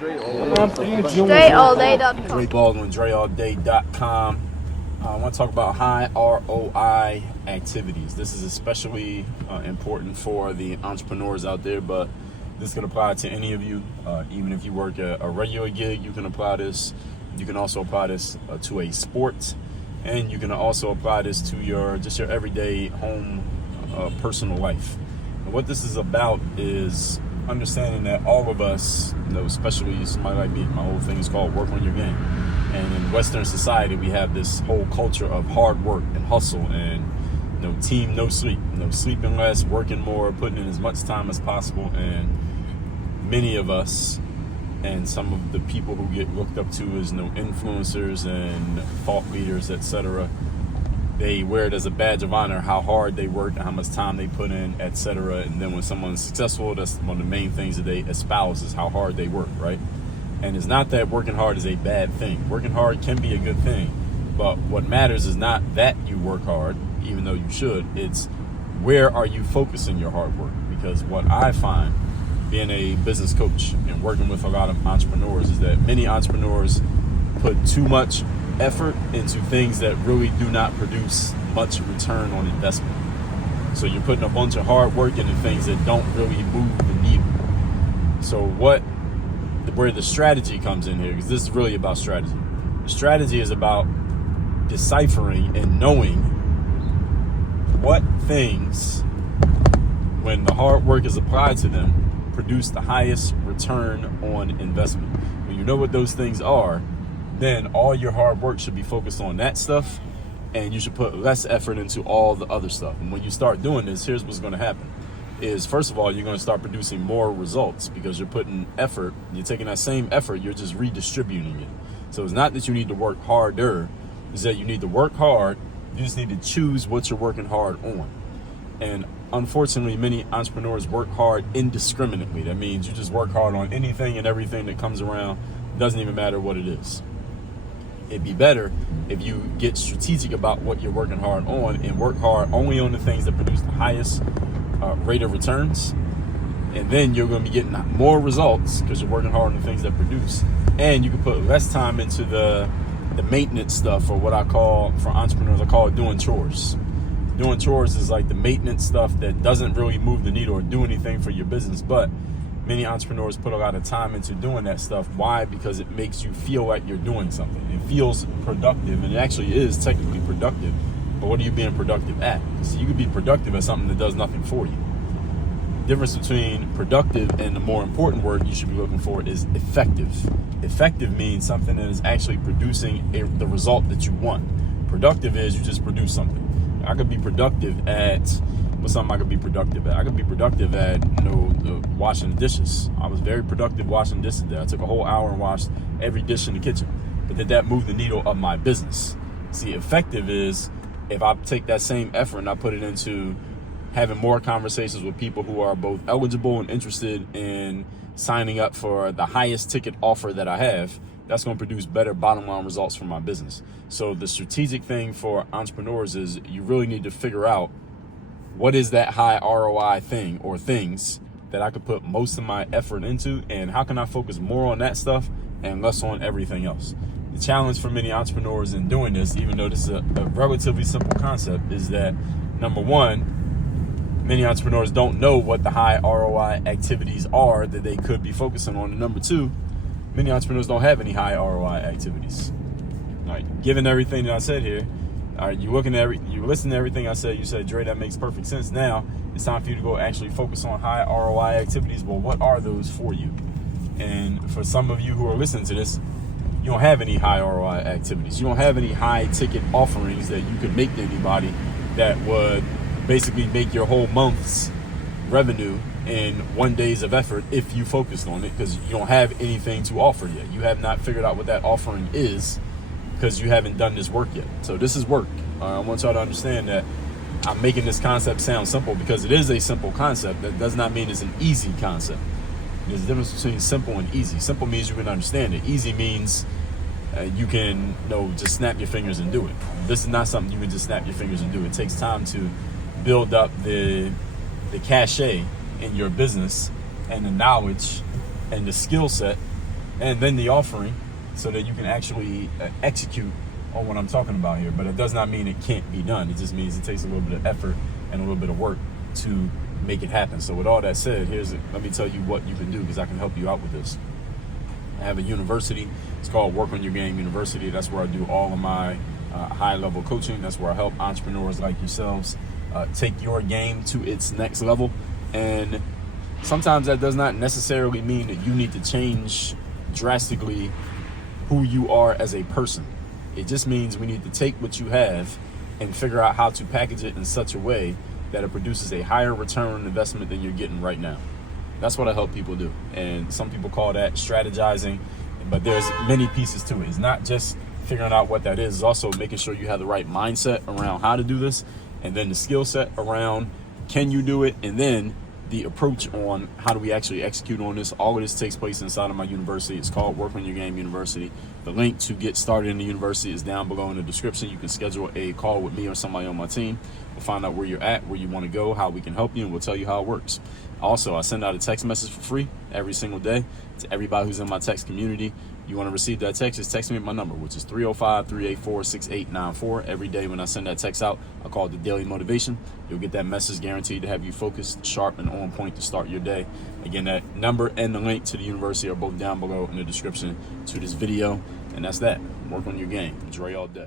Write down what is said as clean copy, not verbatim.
DreAllDay.com. Dre Baldwin, DreAllDay.com. I want to talk about high ROI activities. This is especially important for the entrepreneurs out there, but this can apply to any of you. Even if you work a regular gig, you can apply this. You can also apply this to a sport, and you can also apply this to your everyday home personal life. And what this is about is understanding that all of us, especially somebody like me, my whole thing is called work on your game. And in Western society, we have this whole culture of hard work and hustle and team, no sleep, sleeping less, working more, putting in as much time as possible. And many of us and some of the people who get looked up to as influencers and thought leaders, etc., they wear it as a badge of honor how hard they work and how much time they put in, etc. And then when someone's successful, that's one of the main things that they espouse is how hard they work, right? And it's not that working hard is a bad thing. Working hard can be a good thing. But what matters is not that you work hard, even though you should. It's where are you focusing your hard work? Because what I find being a business coach and working with a lot of entrepreneurs is that many entrepreneurs put too much effort into things that really do not produce much return on investment. So you're putting a bunch of hard work into things that don't really move the needle. So where the strategy comes in here, because this is really about strategy. The strategy is about deciphering and knowing what things, when the hard work is applied to them, produce the highest return on investment. When you know what those things are, then all your hard work should be focused on that stuff, and you should put less effort into all the other stuff. And when you start doing this, here's what's going to happen. Is first of all, you're going to start producing more results because you're putting effort, you're taking that same effort, you're just redistributing it. So it's not that you need to work harder, it's that you need to work hard, you just need to choose what you're working hard on. And unfortunately, many entrepreneurs work hard indiscriminately. That means you just work hard on anything and everything that comes around, doesn't even matter what it is. It'd be better if you get strategic about what you're working hard on and work hard only on the things that produce the highest rate of returns, and then you're going to be getting more results because you're working hard on the things that produce, and you can put less time into the maintenance stuff, or what I call, for entrepreneurs, I call it doing chores. Doing chores is like the maintenance stuff that doesn't really move the needle or do anything for your business, but many entrepreneurs put a lot of time into doing that stuff. Why? Because it makes you feel like you're doing something. It feels productive, and it actually is technically productive. But what are you being productive at? So you could be productive at something that does nothing for you. The difference between productive and the more important word you should be looking for is effective. Effective means something that is actually producing the result that you want. Productive is you just produce something. I could be productive at what's something I could be productive at. I could be productive at washing the dishes. I was very productive washing dishes there. I took a whole hour and washed every dish in the kitchen. But did that move the needle of my business? See, effective is if I take that same effort and I put it into having more conversations with people who are both eligible and interested in signing up for the highest ticket offer that I have, that's going to produce better bottom line results for my business. So the strategic thing for entrepreneurs is you really need to figure out what is that high ROI thing or things that I could put most of my effort into, and how can I focus more on that stuff and less on everything else. The challenge for many entrepreneurs in doing this, even though this is a relatively simple concept, is that number one, many entrepreneurs don't know what the high ROI activities are that they could be focusing on. And number two, many entrepreneurs don't have any high ROI activities. All right, given everything that I said here, all right, you listen to everything I said, you said, Dre, that makes perfect sense. Now it's time for you to go actually focus on high ROI activities. Well, what are those for you? And for some of you who are listening to this, you don't have any high ROI activities. You don't have any high ticket offerings that you could make to anybody that would basically make your whole month's revenue in 1 day's of effort if you focused on it, because you don't have anything to offer yet. You have not figured out what that offering is because you haven't done this work yet. So this is work. I want y'all to understand that I'm making this concept sound simple because it is a simple concept. That does not mean it's an easy concept. There's a difference between simple and easy. Simple means you can understand it. Easy means you can just snap your fingers and do it. This is not something you can just snap your fingers and do. It takes time to build up the cachet in your business and the knowledge and the skill set and then the offering, so that you can actually execute on what I'm talking about here. But it does not mean it can't be done. It just means it takes a little bit of effort and a little bit of work to make it happen. So with all that said, let me tell you what you can do, because I can help you out with this. I have a university. It's called Work on Your Game University. That's where I do all of my high-level coaching. That's where I help entrepreneurs like yourselves take your game to its next level. And sometimes that does not necessarily mean that you need to change drastically who you are as a person. It just means we need to take what you have and figure out how to package it in such a way that it produces a higher return on investment than you're getting right now. That's what I help people do. And some people call that strategizing, but there's many pieces to it. It's not just figuring out what that is. It's also making sure you have the right mindset around how to do this, and then the skill set around can you do it, and then the approach on how do we actually execute on this. All of this takes place inside of my university. It's called Work on Your Game University. The link to get started in the university is down below in the description. You can schedule a call with me or somebody on my team. We'll find out where you're at, where you want to go, how we can help you, and we'll tell you how it works. Also, I send out a text message for free every single day to everybody who's in my text community. You want to receive that text, just text me at my number, which is 305-384-6894. Every day when I send that text out, I call it the Daily Motivation. You'll get that message guaranteed to have you focused, sharp, and on point to start your day. Again, that number and the link to the university are both down below in the description to this video. And that's that. Work on your game. Dre all day.